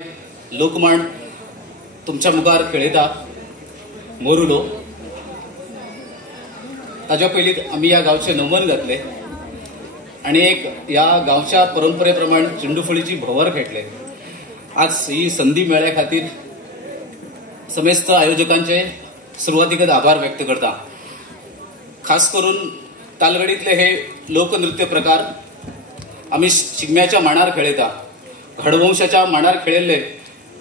लोकमाण तुमच्या मुखार खेळयता मोरुलो. ताज्या पयलीं आमी ह्या गांवचे नमन घातले आणि एक ह्या गांवच्या परंपरेप्रमाणे चेंडूफळीची भवर खेळटले. आज ही संधी मेळ्या खातीर समेस्त आयोजकांचे सुरवातीकच आभार व्यक्त करता. खास करून तालगडीतले हे लोकनृत्य प्रकार आम्ही शिगम्याच्या मांडार खेळयता. हडवंशाच्या मांडार खेळिल्ले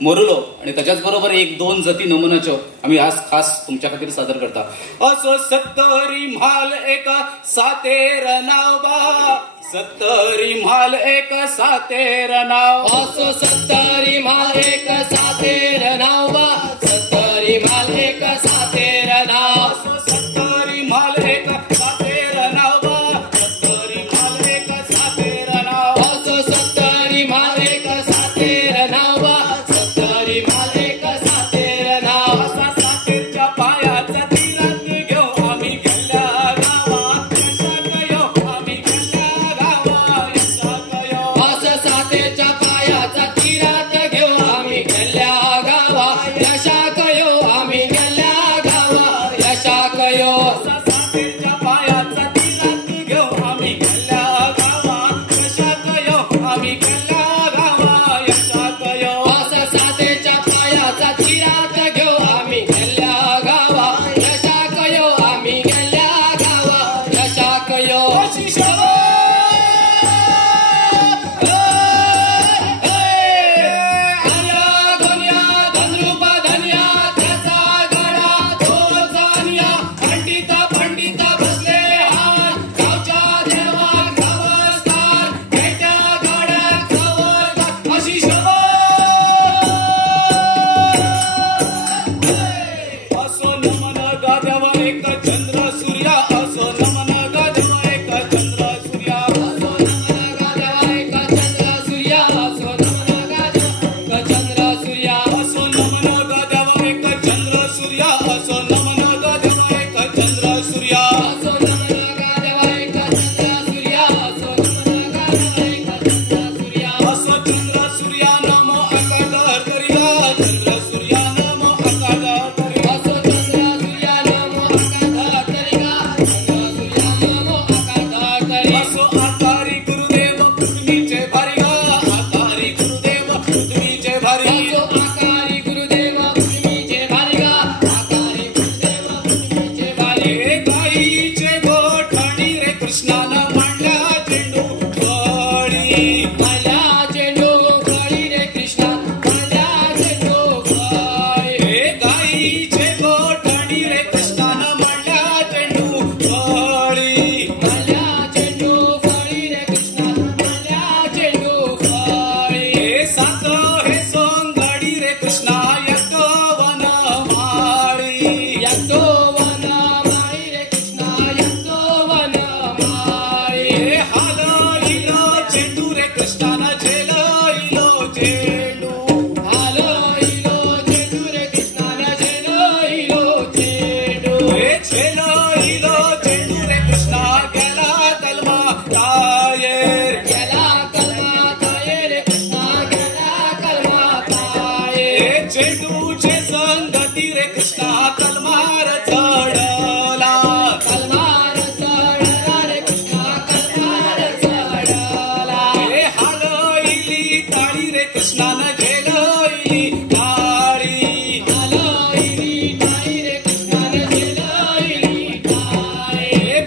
मोरुलो आणि त्याच्याच बरोबर एक दोन जती नमुन्याच्यो आम्ही आज खास तुमच्या खातीर सादर करता. असो 70 म्हाल एक सातेर नाव बा, 70 म्हाल एक सातेर नाव. असो 70 म्हाल एक सातेर नाव बा, 70 म्हाल एक सातेर नाव. असो 70 म्हाल एक सातेर नाव बा, 70 म्हाल एक सातेर नाव. असो 70 म्हाल एक सातेर नाव बा, 70 म्हाल एक सातेर नाव. असा सातेरच्या पायाचा तिराक घेऊ आम्ही गेल्या गावात यशाक यो, आम्ही गेल्या गावात यशाक यो. असं सातेच्या पायाचा तिरात घेऊ आम्ही गेल्या गावा यशाक यो, आम्ही गेल्या गावा यशाक यो. असा सातेरच्या पायाचा तिराक घेऊ आम्ही गेल्या गावात यशाक यो, आम्ही गेल्या गावात यशाक यो. असं सातेच्या पायाचा तिरात घेऊ आम्ही गेल्या गावा यशाक यो, आम्ही गेल्या गावा यशाक यो. अशी शबा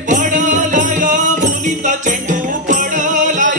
पडलाय मुनीचा चेंडू पडलाय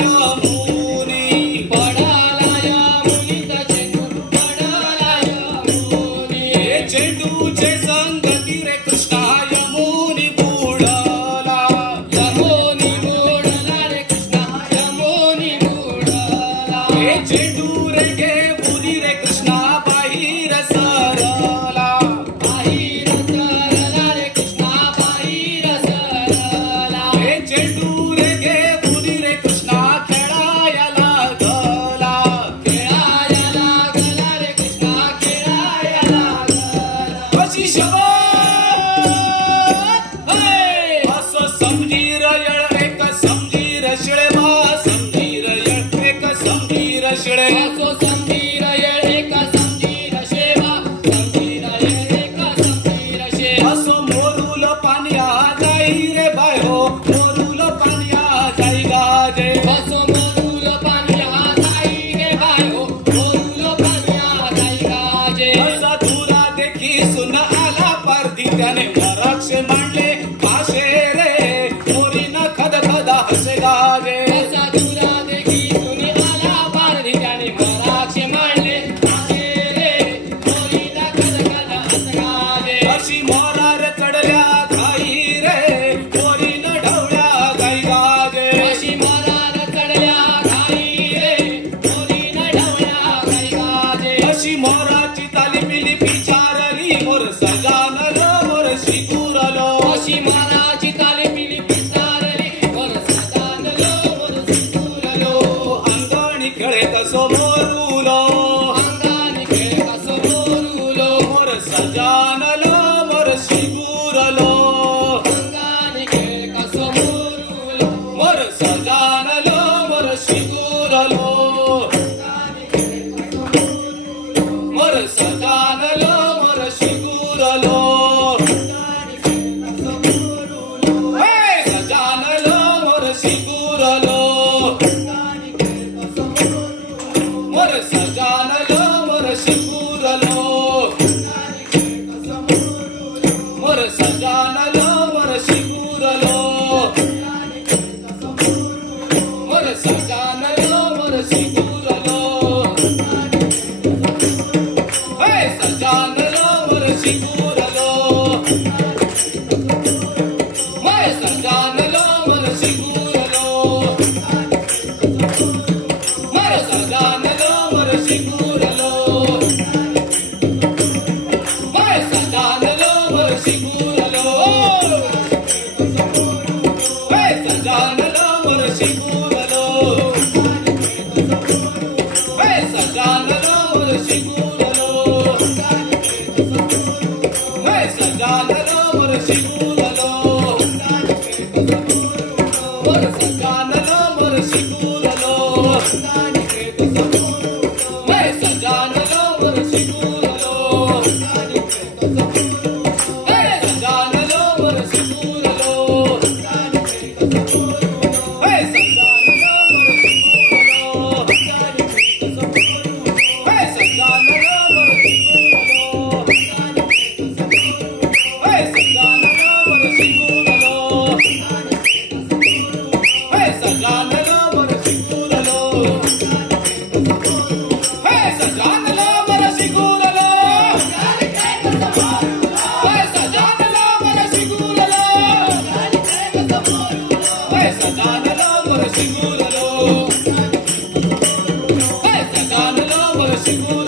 सजानलो मोर शिगुरलो सजानलो मोर शिगुरलो मोर सजानलो मोर शिगुरलो मोर सजानलो मोर शिगुरलो मोर सजानलो मोर शिगुरलो सजानलो मोर शिगुरलो सजानलो मोर शिगुरलो सजानलो मोर शिगुरलो सजानलो मोर शिगुरलो सजानलो मोर शिगुरलो सजानलो मोर शिगुरलो सजानलो मोर शिगुरलो सजानलो मोर शिगुरलो सजानलो मोर शिगुरलो सजानलो मोर शिगुरलो Seguro